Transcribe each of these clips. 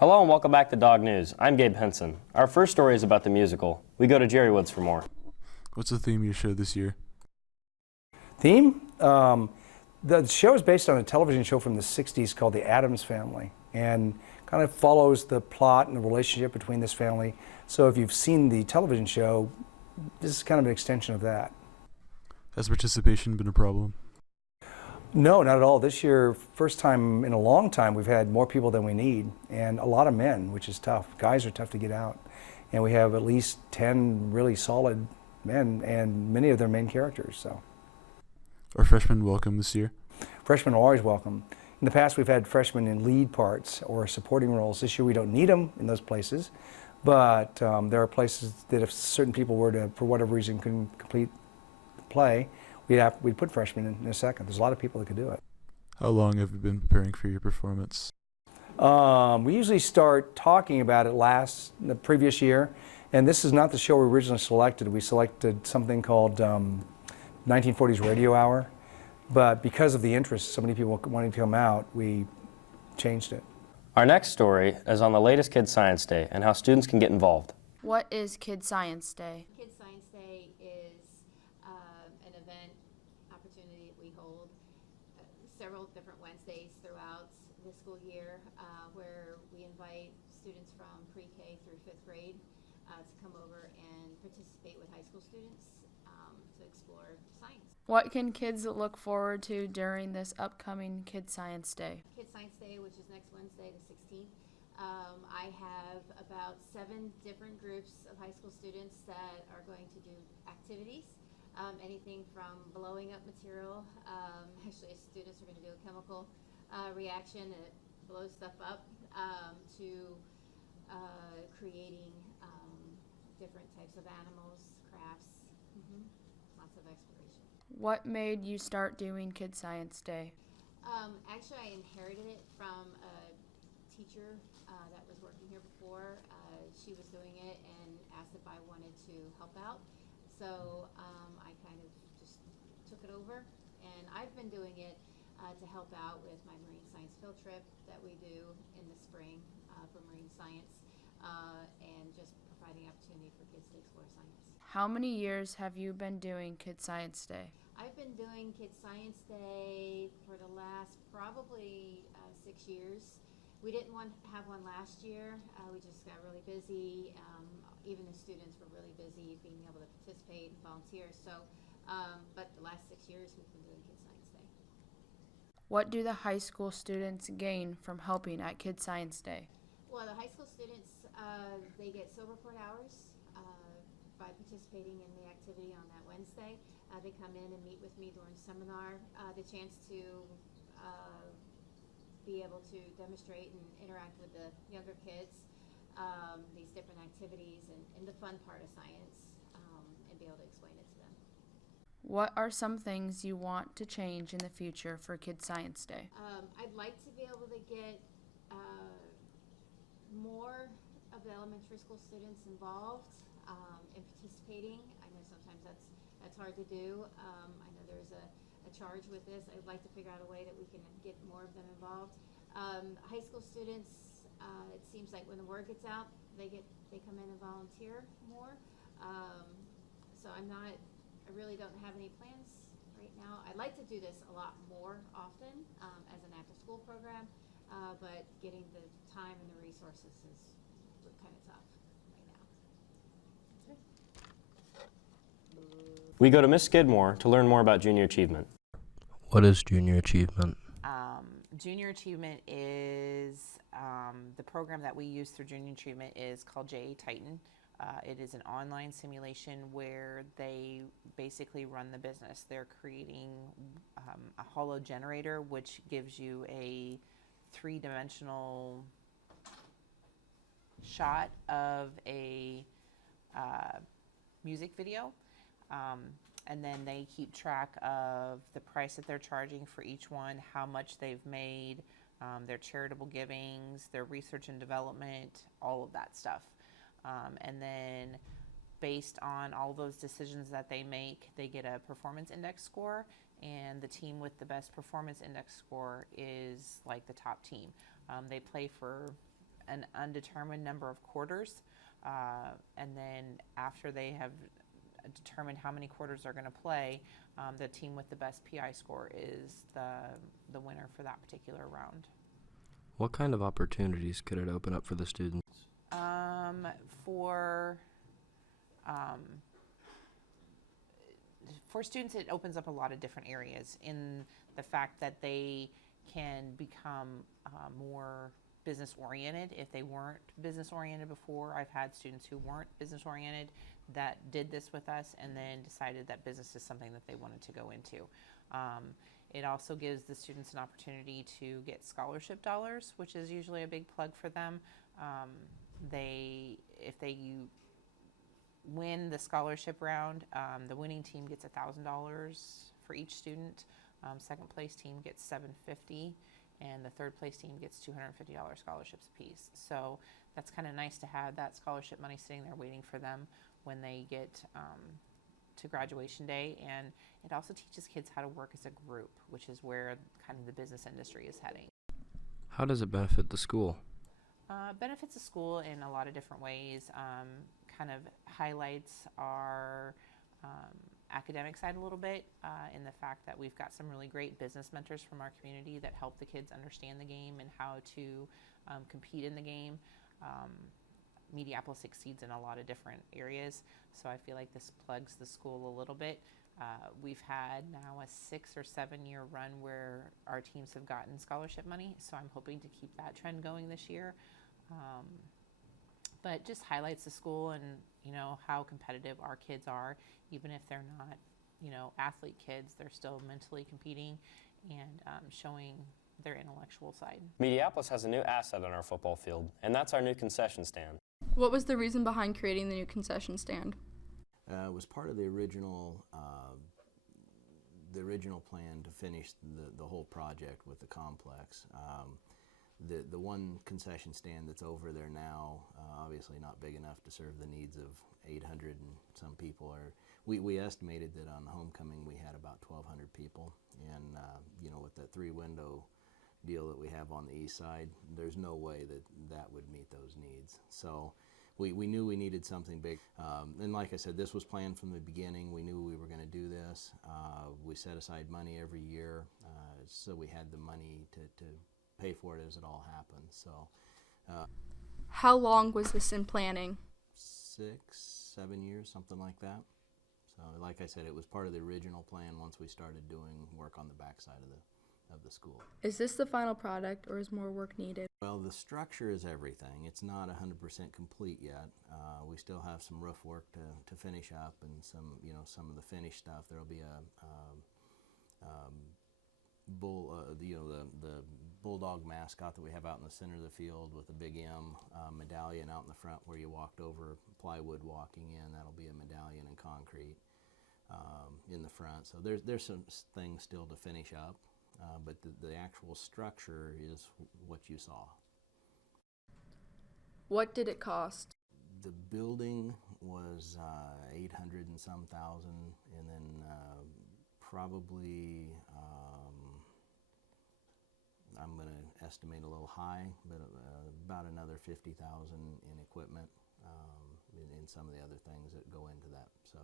Hello and welcome back to Dog News. I'm Gabe Henson. Our first story is about the musical. We go to Jerry Woods for more. What's the theme of your show this year? Theme? The show is based on a television show from the 60s called The Addams Family, and kind of follows the plot and the relationship between this family. So if you've seen the television show, this is kind of an extension of that. Has participation been a problem? No, not at all. This year, first time in a long time, we've had more people than we need, and a lot of men, which is tough. Guys are tough to get out. And we have at least 10 really solid men, and many of them main characters. So, Are freshmen welcome this year? freshmen are always welcome. In the past, we've had freshmen in lead parts or supporting roles. This year, we don't need them in those places, but there are places that if certain people were to, for whatever reason, couldn't complete the play, we'd put freshmen in a second. There's a lot of people that could do it. How long have you been preparing for your performance? We usually start talking about it the previous year, and this is not the show we originally selected. We selected something called 1940s Radio Hour, but because of the interest, so many people wanting to come out, we changed it. Our next story is on the latest Kids Science Day and how students can get involved. What is Kids Science Day? Kids Science Day is an event opportunity that we hold several different Wednesdays throughout the school year where we invite students from pre-K through 5th grade to come over and participate with high school students to explore science. What can kids look forward to during this upcoming Kids Science Day? Kids Science Day, which is next Wednesday, the 16th. I have about 7 different groups of high school students that are going to do activities. Anything from blowing up material. Actually, students are going to do a chemical reaction that blows stuff up to creating different types of animals, crafts, lots of exploration. What made you start doing Kids Science Day? Actually, I inherited it from a teacher that was working here before. She was doing it and asked if I wanted to help out. So I kind of just took it over, and I've been doing it to help out with my marine science field trip that we do in the spring for marine science, and just providing opportunity for kids to explore science. How many years have you been doing Kids Science Day? I've been doing Kids Science Day for the last probably 6 years. We didn't have one last year. We just got really busy. Even the students were really busy being able to participate and volunteer. So, but the last 6 years we've been doing Kids Science Day. What do the high school students gain from helping at Kids Science Day? Well, the high school students, they get silver report hours by participating in the activity on that Wednesday. They come in and meet with me during seminar, the chance to be able to demonstrate and interact with the younger kids, these different activities and the fun part of science, and be able to explain it to them. What are some things you want to change in the future for Kids Science Day? I'd like to be able to get more of the elementary school students involved in participating. I know sometimes that's hard to do. I know there's a charge with this. I'd like to figure out a way that we can get more of them involved. High school students, it seems like when the word gets out, they come in and volunteer more. So I really don't have any plans right now. I'd like to do this a lot more often as an after-school program, but getting the time and the resources is kind of tough right now. We go to Miss Skidmore to learn more about junior achievement. What is junior achievement? Junior Achievement is the program that we use through Junior Achievement is called JA Titan. It is an online simulation where they basically run the business. They're creating a holo generator, which gives you a 3-dimensional shot of a music video. And then they keep track of the price that they're charging for each one, how much they've made, their charitable givings, their research and development, all of that stuff. And then based on all those decisions that they make, they get a performance index score, and the team with the best performance index score is like the top team. They play for an undetermined number of quarters, and then after they have determined how many quarters they're going to play, the team with the best PI score is the winner for that particular round. What kind of opportunities could it open up for the students? For students, it opens up a lot of different areas in the fact that they can become more business oriented if they weren't business oriented before. I've had students who weren't business oriented that did this with us and then decided that business is something that they wanted to go into. It also gives the students an opportunity to get scholarship dollars, which is usually a big plug for them. If they win the scholarship round, the winning team gets $1,000 for each student. Second place team gets $750, and the third place team gets $250 scholarships apiece. So that's kind of nice to have that scholarship money sitting there waiting for them when they get to graduation day. And it also teaches kids how to work as a group, which is where kind of the business industry is heading. How does it benefit the school? Benefits the school in a lot of different ways. Kind of highlights our academic side a little bit in the fact that we've got some really great business mentors from our community that help the kids understand the game and how to compete in the game. Mediapolis exceeds in a lot of different areas, so I feel like this plugs the school a little bit. We've had now a 6 or 7 year run where our teams have gotten scholarship money, so I'm hoping to keep that trend going this year. But just highlights the school and, you know, how competitive our kids are. Even if they're not, you know, athlete kids, they're still mentally competing and showing their intellectual side. Mediapolis has a new asset on our football field, and that's our new concession stand. What was the reason behind creating the new concession stand? It was part of the original plan to finish the whole project with the complex. The one concession stand that's over there now, obviously not big enough to serve the needs of 800 and some people. We estimated that on homecoming we had about 1,200 people, and you know, with the 3-window deal that we have on the east side, there's no way that would meet those needs. So we knew we needed something big, and like I said, this was planned from the beginning. We knew we were going to do this. We set aside money every year, so we had the money to pay for it as it all happened. So How long was this in planning? 6, 7 years, something like that. So like I said, it was part of the original plan once we started doing work on the backside of the school. Is this the final product, or is more work needed? Well, the structure is everything. It's not 100% complete yet. We still have some roof work to finish up, and some of the finished stuff. There'll be a the bulldog mascot that we have out in the center of the field with a big M medallion out in the front where you walked over plywood walking in. That'll be a medallion in concrete in the front. So there's some things still to finish up, but the actual structure is what you saw. What did it cost? The building was 800 and some thousand, and then probably I'm going to estimate a little high, but about another 50,000 in equipment, in some of the other things that go into that. So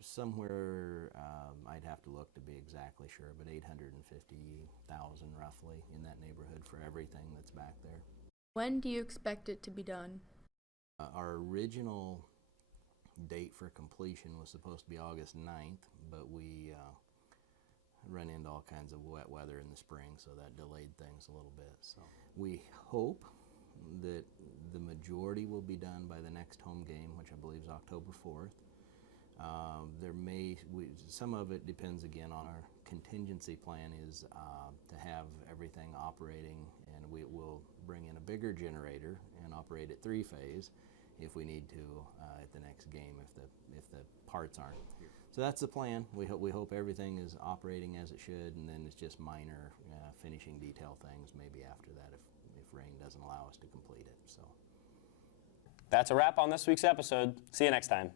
somewhere I'd have to look to be exactly sure, but 850,000 roughly in that neighborhood for everything that's back there. When do you expect it to be done? Our original date for completion was supposed to be August 9th, but we run into all kinds of wet weather in the spring, so that delayed things a little bit. So we hope that the majority will be done by the next home game, which I believe is October 4th. Some of it depends again on our contingency plan is to have everything operating, and we will bring in a bigger generator and operate it 3-phase if we need to at the next game if the parts aren't here. So that's the plan. We hope everything is operating as it should, and then it's just minor finishing detail things maybe after that if rain doesn't allow us to complete it. So That's a wrap on this week's episode. See you next time.